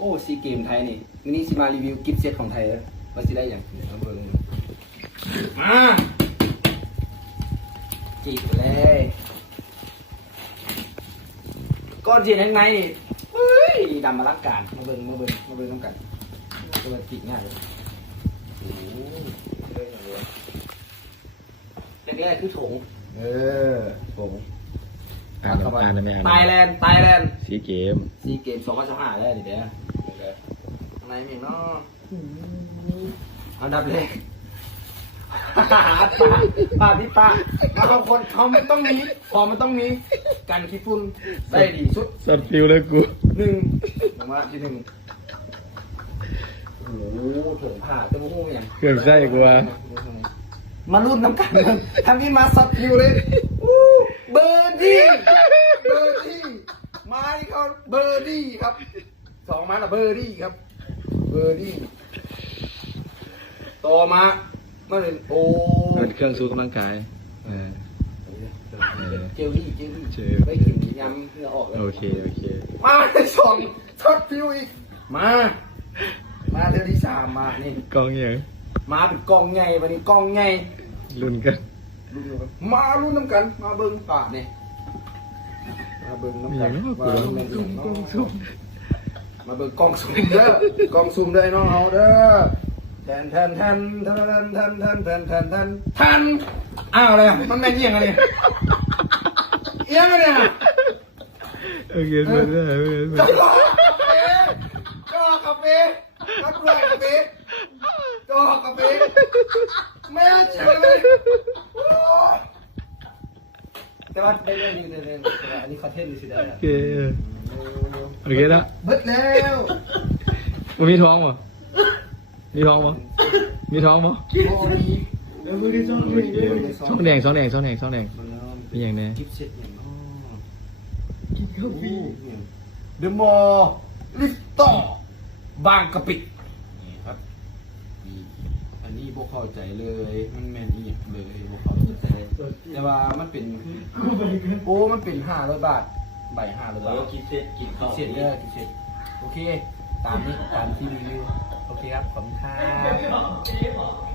โอ้ซีเกมไทยนี่นี่สิมารีวิวกิฟต์เซตของไทยแล้วว่าสิได้อย่างมาเบิ่งมาจีบเลยก้อนจีนข้างในนี่เฮ้ยดำมาลักการมาเบิ่งน้ำกันตัวจีบง่ายเลยโอ้แรกๆคือถงถงอ่านไม่อ่าน ไทยแลนด์สีเกม ซีเกม2025ได้เดี๋ยวข้างในมีเนาะเอาดับเลยปาพี่ป้าเอาคนเขามันต้องมีพอมันต้องมีกันขี้ฝุ่นได้ดีสุด สัตว์ฟิวเลยกู ผมว่าที่1โอ้โหถงผ่าจะมุ่งอย่าง เครื่องไส้กูว่า มารุ่นน้ำกันทำนี่มาสับอยู่เลยเบอร์ดี้มาที่เขาเบอร์ดี้ครับ2มาละเบอร์ดี้ครับเบอร์ดี้ต่อมาเป็นโอ้ เป็นเครื่องสู้กำลังกายเจลลี่ไปกินยำเพื่อออกเลย โอเคมาที่2ช็อตฟิวอีกมาเดือนที่3มานี่ กองอย่าง มาเป็นกองไงวันนี้กองไง รุ่นกัน มาลุ้นน้ำกันมาเบิ้งป่าเนี่ยมาเบิ้งน้ำกันว่าเป็นกองซุ่มมาเบิ้งกองซุ่มเด้อกองซุ่มเด้อน้องเอาเด้อแทนอ้าวเลยมันแม่นเอียงอะไรเอียงอะไรอ่ะ โอเคไม่ได้ ก็กาแฟนักเรียนกาแฟก็กาแฟแม่เจ๋งเลยแต่ว่าได้เรื่องนี้เลยอันนี้คอนเทนต์นี่สิได้ โอเคละ เบิดแล้ว มันมีท้องป่ะมีท้องป่ะ โอ้ดีช่องแดงมีอย่างนี้ กิฟต์เซ็ตอย่างน้อกินข้าวฟีเดอะมอลล์ลิฟต์ต่อบางกะปินี่ครับอันนี้พวกเข้าใจเลยมันแม่นอีกเลยพวกเข้าใจแต่ว่ามันเป็นโอ้มันเป็น500 บาทใบ500 บาทกิฟต์เซ็ตกินข้าวเซ็ตเด้อกิฟต์เซ็ตโอเคตามที่รีวิวโอเคครับขอบคุณครับ